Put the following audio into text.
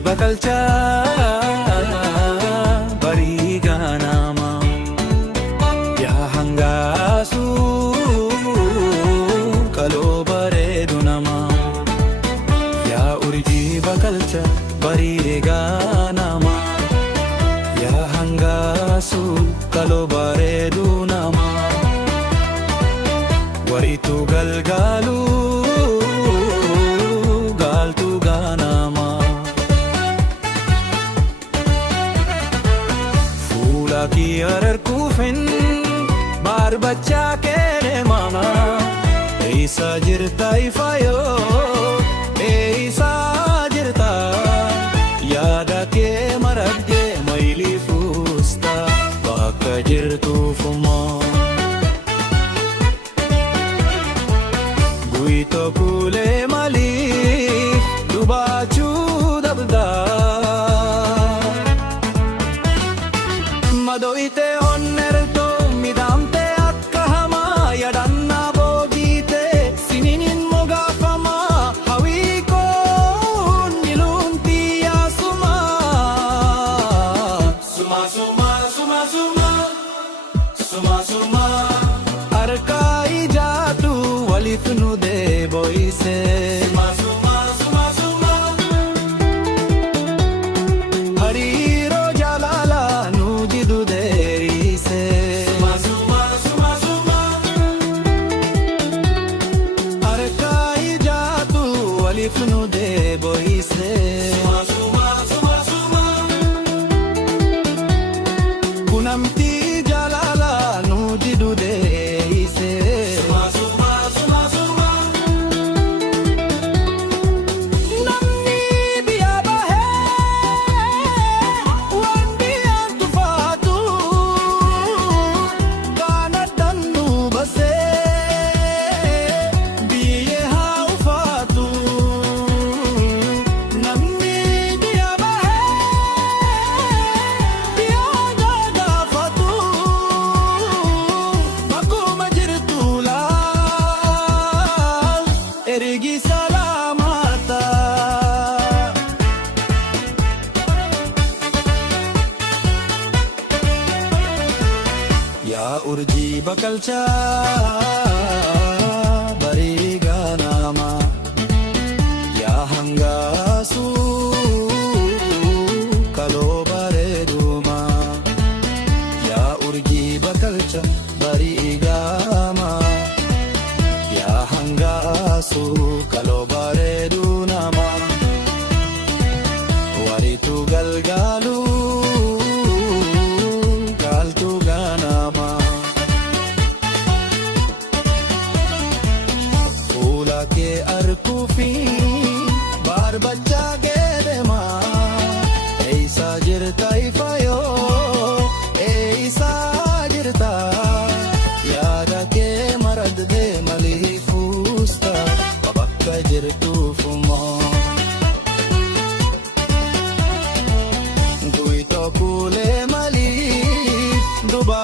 bakalcha bariga nama ya hangasu kalo bareedu nama ya urji bakalcha bariga nama ya hangasu kalo bareedu nama waritu galgalu की अरर कुफिन बार बच्चा के मामा ऐसा जिरता इफायो ऐसा जिरता याद के मरद के मैली फूस्ता बाका जिरतू फुमा गुई तो कूले मली दुबाचू दबदा Madoite onnerto midamte akkahama yadanna bogite sininin mogafama hawiko nilunti asuma suma suma suma suma suma suma arkai jatu walifnu de boise suma suma suma suma hari Alifnu de boise suma suma suma suma kunamti jalala nujidu de ise suma suma suma suma namni biya bahe wandi antufatu kana dannu base erigi salamata ya urji bakalcha bariga nama ya hangasu kalo bareduma ya urji bakalcha bariga ma ya hangasu kalo bareedu nama waritu galgalu galtu ganama फूला के अरकुफी बार बच्चा के देमा ऐसा जिरता इफायो ऐसा जिरता याद के मरद दे मली फूस्ता babakka jirtu fuma gui to kule mali duba